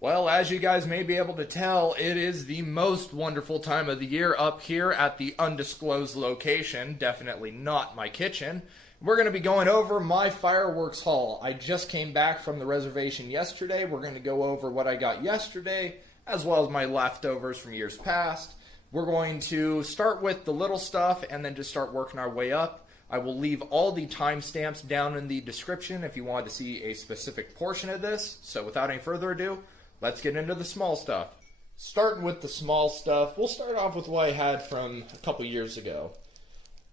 Well, as you guys may be able to tell, it is the most wonderful time of the year up here at the undisclosed location, definitely not my kitchen. We're going to be going over my fireworks haul. I just came back from the reservation yesterday. We're going to go over what I got yesterday, as well as my leftovers from years past. We're going to start with the little stuff and then just start working our way up. I will leave all the timestamps down in the description if you want to see a specific portion of this. So without any further ado, let's get into the small stuff. Starting with the small stuff, we'll start off with what I had from a couple years ago.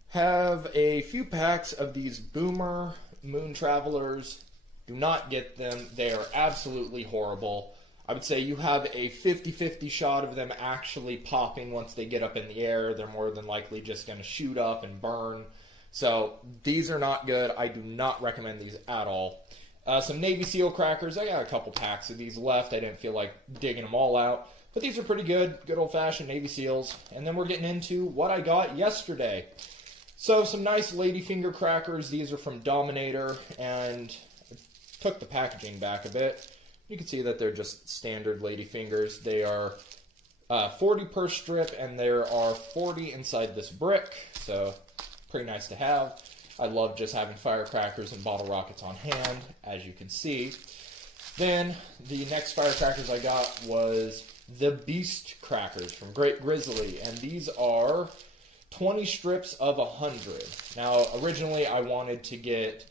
Have a few packs of these Boomer Moon Travelers. Do not get them. They are absolutely horrible. I would say you have a 50-50 shot of them actually popping once they get up in the air. They're more than likely just going to shoot up and burn. So these are not good. I do not recommend these at all. Some Navy SEAL crackers. I got a couple packs of these left. I didn't feel like digging them all out. But these are pretty good. Good old-fashioned Navy SEALs. And then we're getting into what I got yesterday. So some nice ladyfinger crackers. These are from Dominator. And I took the packaging back a bit. You can see that they're just standard ladyfingers. They are 40 per strip. And there are 40 inside this brick. So pretty nice to have. I love just having firecrackers and bottle rockets on hand, as you can see. Then, the next firecrackers I got was the Beast Crackers from Great Grizzly, and these are 20 strips of 100. Now, originally I wanted to get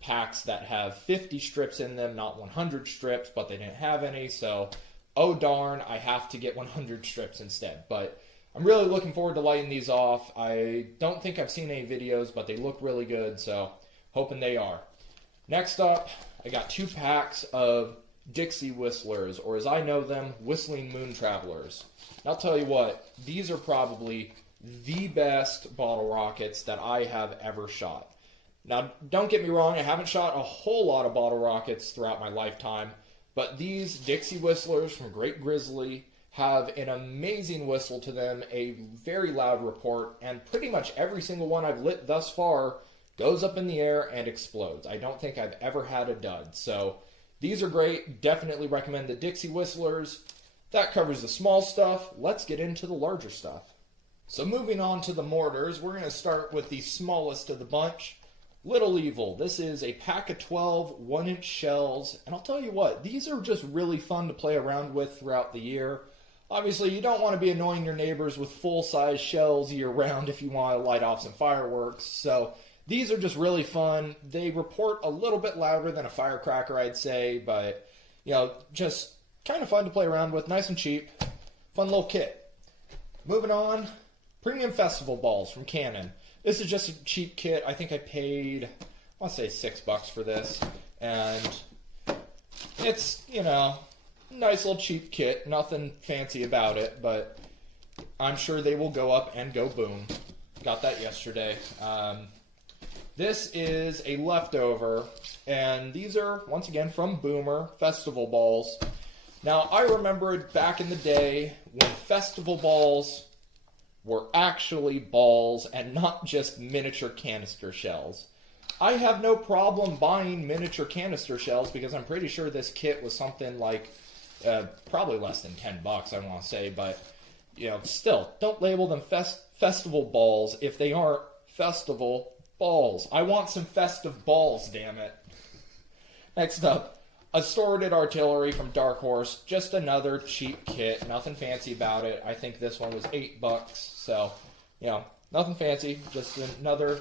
packs that have 50 strips in them, not 100 strips, but they didn't have any, so, oh darn, I have to get 100 strips instead. But I'm really looking forward to lighting these off. I don't think I've seen any videos, but they look really good, so hoping they are. Next up, I got 2 packs of Dixie Whistlers, or as I know them, Whistling Moon Travelers. And I'll tell you what, these are probably the best bottle rockets that I have ever shot. Now, don't get me wrong, I haven't shot a whole lot of bottle rockets throughout my lifetime, but these Dixie Whistlers from Great Grizzly have an amazing whistle to them, a very loud report, and pretty much every single one I've lit thus far goes up in the air and explodes. I don't think I've ever had a dud. So these are great. Definitely recommend the Dixie Whistlers. That covers the small stuff. Let's get into the larger stuff. So moving on to the mortars, we're going to start with the smallest of the bunch, Little Evil. This is a pack of 12 1-inch shells, and I'll tell you what, these are just really fun to play around with throughout the year. Obviously, you don't want to be annoying your neighbors with full-size shells year-round if you want to light off some fireworks. So these are just really fun. They report a little bit louder than a firecracker, I'd say, but, you know, just kind of fun to play around with. Nice and cheap. Fun little kit. Moving on, Premium Festival Balls from Canon. This is just a cheap kit. I think I paid, I want to say $6 for this. And it's, you know, nice little cheap kit, nothing fancy about it, but I'm sure they will go up and go boom. Got that yesterday. This is a leftover, and these are, once again, from Boomer, festival balls. Now, I remember back in the day when festival balls were actually balls and not just miniature canister shells. I have no problem buying miniature canister shells because I'm pretty sure this kit was something like probably less than $10, I want to say, but, you know, still, don't label them festival balls if they aren't festival balls. I want some festive balls, damn it. Next up, Assorted Artillery from Dark Horse. Just another cheap kit, nothing fancy about it. I think this one was $8, so, you know, nothing fancy, just another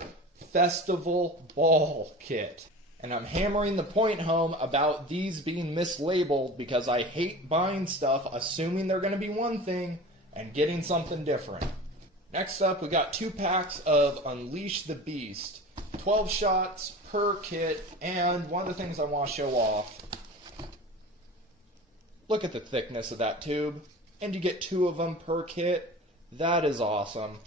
festival ball kit. And I'm hammering the point home about these being mislabeled because I hate buying stuff assuming they're going to be one thing and getting something different. Next up, we got 2 packs of Unleash the Beast. 12 shots per kit, and one of the things I want to show off, look at the thickness of that tube, and you get 2 of them per kit. That is awesome.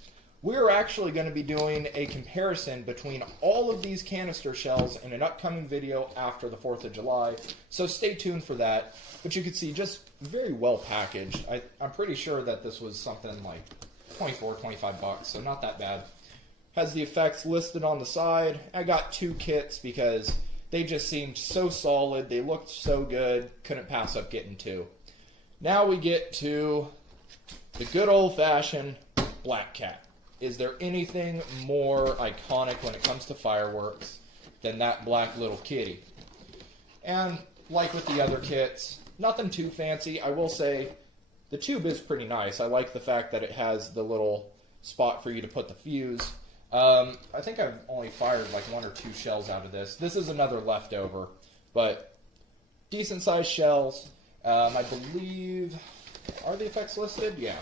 We're actually going to be doing a comparison between all of these canister shells in an upcoming video after the 4th of July, so stay tuned for that. But you can see, just very well packaged. I'm pretty sure that this was something like $24, $25, so not that bad. Has the effects listed on the side. I got 2 kits because They just seemed so solid. They looked so good. Couldn't pass up getting 2. Now we get to the good old-fashioned Black Cat. Is there anything more iconic when it comes to fireworks than that black little kitty? And like with the other kits, nothing too fancy. I will say the tube is pretty nice. I like the fact that it has the little spot for you to put the fuse. I think I've only fired like 1 or 2 shells out of this. This is another leftover, but decent sized shells. I believe, are the effects listed? Yeah.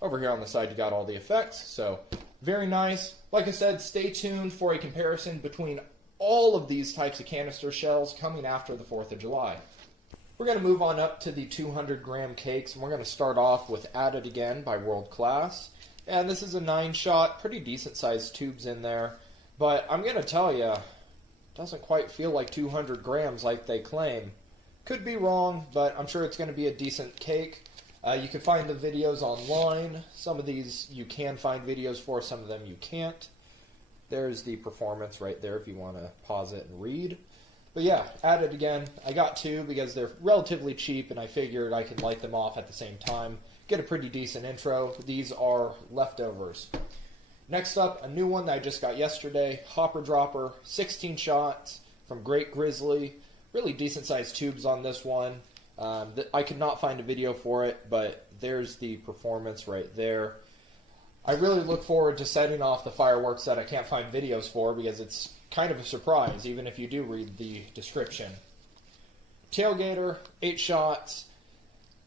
Over here on the side you got all the effects, so very nice. Like I said, stay tuned for a comparison between all of these types of canister shells coming after the 4th of July. We're going to move on up to the 200-gram cakes, and we're going to start off with At It Again by World Class. And this is a 9-shot, pretty decent-sized tubes in there. But I'm going to tell you, it doesn't quite feel like 200 grams like they claim. Could be wrong, but I'm sure it's going to be a decent cake. You can find the videos online. Some of these you can find videos for, some of them you can't. There's the performance right there if you want to pause it and read. But yeah, At It Again. I got 2 because they're relatively cheap and I figured I could light them off at the same time. Get a pretty decent intro. These are leftovers. Next up, a new one that I just got yesterday. Hopper Dropper, 16 shots from Great Grizzly. Really decent sized tubes on this one. I could not find a video for it, but there's the performance right there. I really look forward to setting off the fireworks that I can't find videos for because it's kind of a surprise, even if you do read the description. Tailgater, 8 shots.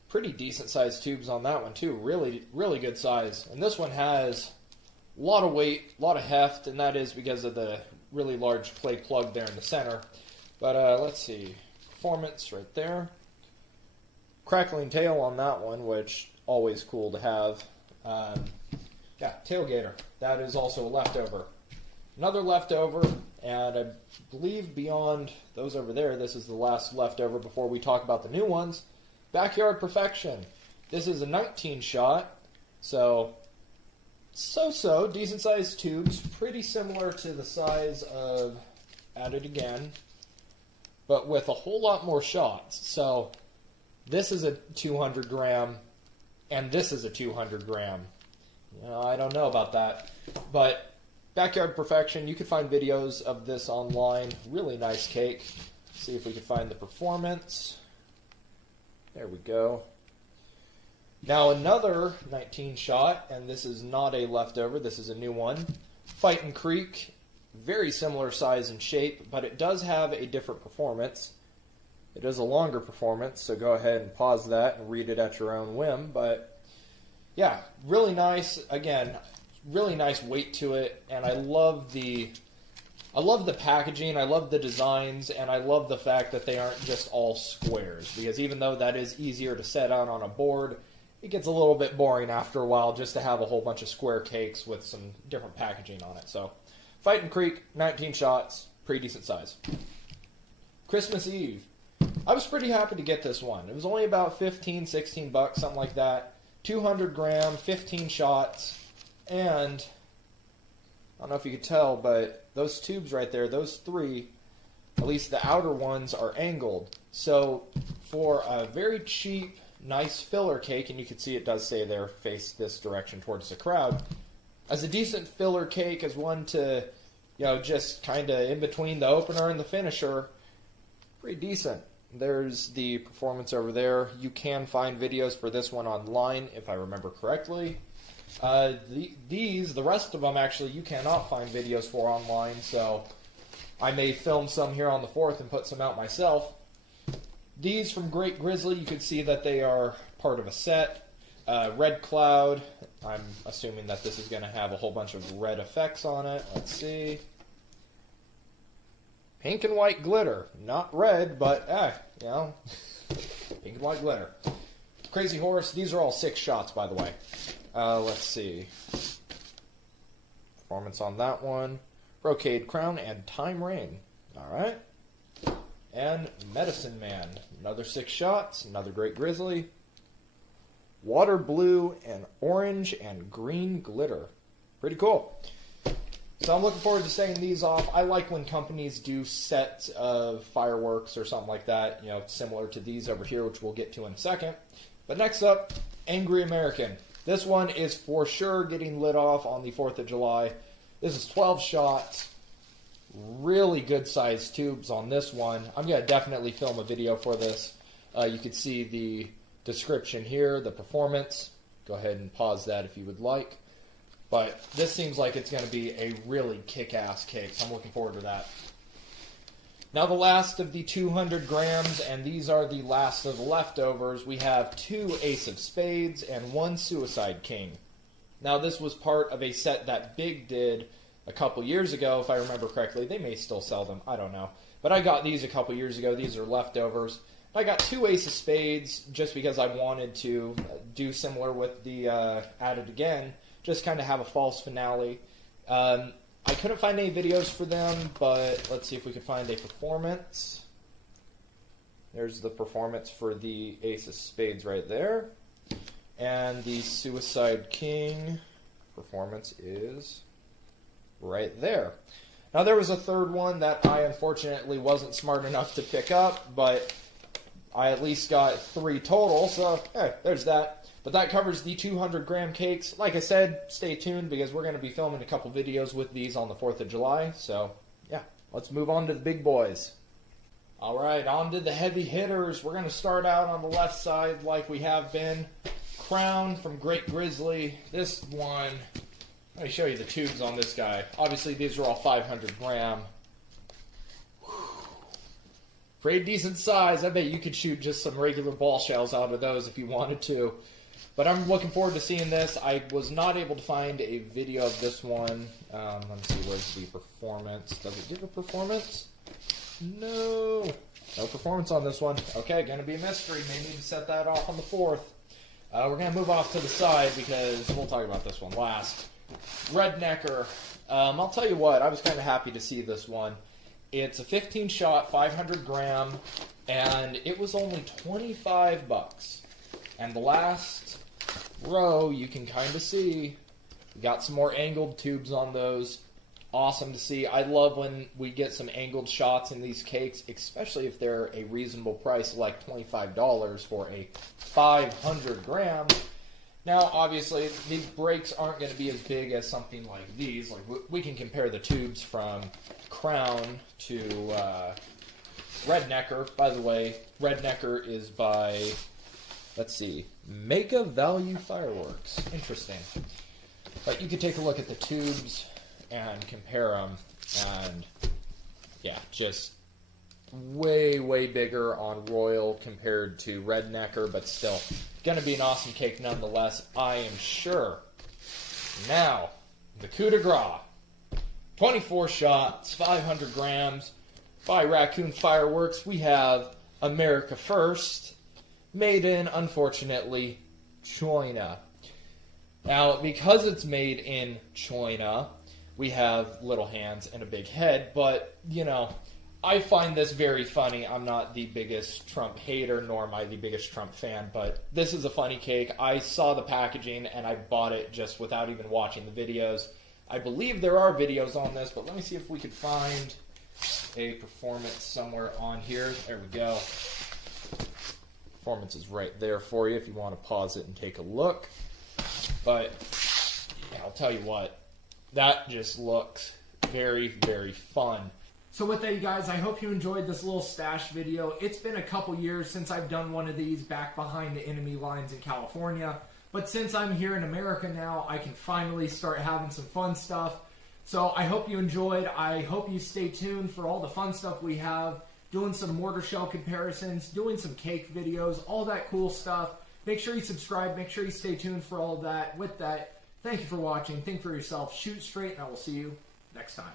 Pretty decent sized tubes on that one too. Really, really good size. And this one has a lot of weight, a lot of heft, and that is because of the really large clay plug there in the center. But let's see. Performance right there. Crackling tail on that one, which always cool to have. Yeah, tailgater. That is also a leftover. Another leftover, and I believe beyond those over there, this is the last leftover before we talk about the new ones. Backyard Perfection. This is a 19-shot, so decent sized tubes, pretty similar to the size of At It Again, but with a whole lot more shots. So this is a 200 gram, and this is a 200 gram. You know, I don't know about that, but Backyard Perfection, you can find videos of this online. Really nice cake. See if we can find the performance. There we go. Now another 19 shot, and this is not a leftover, this is a new one. Fightin' Creek, very similar size and shape, but it does have a different performance. It is a longer performance, so go ahead and pause that and read it at your own whim. But yeah, really nice. Again, really nice weight to it, and I love the packaging, I love the designs, and I love the fact that they aren't just all squares, because even though that is easier to set out on a board, it gets a little bit boring after a while just to have a whole bunch of square cakes with some different packaging on it. So, Fightin' Creek, 19 shots, pretty decent size. Christmas Eve. I was pretty happy to get this one. It was only about 15, 16 bucks, something like that. 200 gram, 15 shots, and I don't know if you could tell, but those tubes right there, those 3, at least the outer ones, are angled. So for a very cheap, nice filler cake, and you can see it does say there, face this direction towards the crowd, as a decent filler cake, as one to, you know, just kind of in between the opener and the finisher, pretty decent. There's the performance over there. You can find videos for this one online, if I remember correctly. The rest of them, actually, you cannot find videos for online, so I may film some here on the 4th and put some out myself. These from Great Grizzly, you can see that they are part of a set. Red Cloud, I'm assuming that this is going to have a whole bunch of red effects on it. Let's see. Pink and white glitter. Not red, but, you know, pink and white glitter. Crazy Horse, these are all 6 shots, by the way. Let's see. Performance on that one. Brocade Crown and Time Rain. Alright. And Medicine Man. Another 6 shots. Another Great Grizzly. Water Blue and Orange and Green Glitter. Pretty cool. So I'm looking forward to setting these off. I like when companies do sets of fireworks or something like that, you know, similar to these over here, which we'll get to in a second. But next up, Angry American. This one is for sure getting lit off on the 4th of July. This is 12 shots. Really good sized tubes on this one. I'm going to definitely film a video for this. You can see the description here, the performance. Go ahead and pause that if you would like. But this seems like it's going to be a really kick-ass cake, so I'm looking forward to that. Now the last of the 200 grams, and these are the last of the leftovers, we have 2 Ace of Spades and 1 Suicide King. Now this was part of a set that Big did a couple years ago, if I remember correctly. They may still sell them, I don't know. But I got these a couple years ago. These are leftovers. I got 2 Ace of Spades just because I wanted to do similar with the At It Again. Just kind of have a false finale. I couldn't find any videos for them, but let's see if we can find a performance. There's the performance for the Ace of Spades right there. And the Suicide King performance is right there. Now there was a third one that I unfortunately wasn't smart enough to pick up, but I at least got 3 total, so hey, there's that. But that covers the 200 gram cakes. Like I said, stay tuned because we're going to be filming a couple videos with these on the 4th of July. So, yeah, let's move on to the big boys. All right, on to the heavy hitters. We're going to start out on the left side like we have been. Crown from Great Grizzly. This one, let me show you the tubes on this guy. Obviously, these are all 500 gram. Pretty decent size. I bet you could shoot just some regular ball shells out of those if you wanted to. But I'm looking forward to seeing this. I was not able to find a video of this one. Let me see, where's the performance? Does it give a performance? No. No performance on this one. Okay, gonna be a mystery. May need to set that off on the 4th. We're gonna move off to the side because we'll talk about this one last. Rednecker. I'll tell you what, I was kind of happy to see this one. It's a 15 shot, 500 gram, and it was only 25 bucks. And the last row, you can kind of see, we got some more angled tubes on those. Awesome to see. I love when we get some angled shots in these cakes, especially if they're a reasonable price, like $25 for a 500 gram. Now, obviously, these breaks aren't going to be as big as something like these. Like we can compare the tubes from Crown to Rednecker. By the way, Rednecker is by, let's see, Mega Value Fireworks. Interesting. But you could take a look at the tubes and compare them, and yeah, just way, way bigger on Royal compared to Rednecker, but still going to be an awesome cake nonetheless, I am sure. Now, the coup de grace. 24 shots, 500 grams, by Raccoon Fireworks. We have America First, made in, unfortunately, China. Now, because it's made in China, we have little hands and a big head, but, you know, I find this very funny. I'm not the biggest Trump hater, nor am I the biggest Trump fan, but this is a funny cake. I saw the packaging, and I bought it just without even watching the videos. I believe there are videos on this, but let me see if we could find a performance somewhere on here. There we go. Performance is right there for you if you want to pause it and take a look. But yeah, I'll tell you what, that just looks very, very fun. So with that, you guys, I hope you enjoyed this little stash video. It's been a couple years since I've done one of these back behind the enemy lines in California. But since I'm here in America now, I can finally start having some fun stuff. So I hope you enjoyed. I hope you stay tuned for all the fun stuff we have. Doing some mortar shell comparisons, doing some cake videos, all that cool stuff. Make sure you subscribe. Make sure you stay tuned for all of that. With that, thank you for watching. Think for yourself. Shoot straight, and I will see you next time.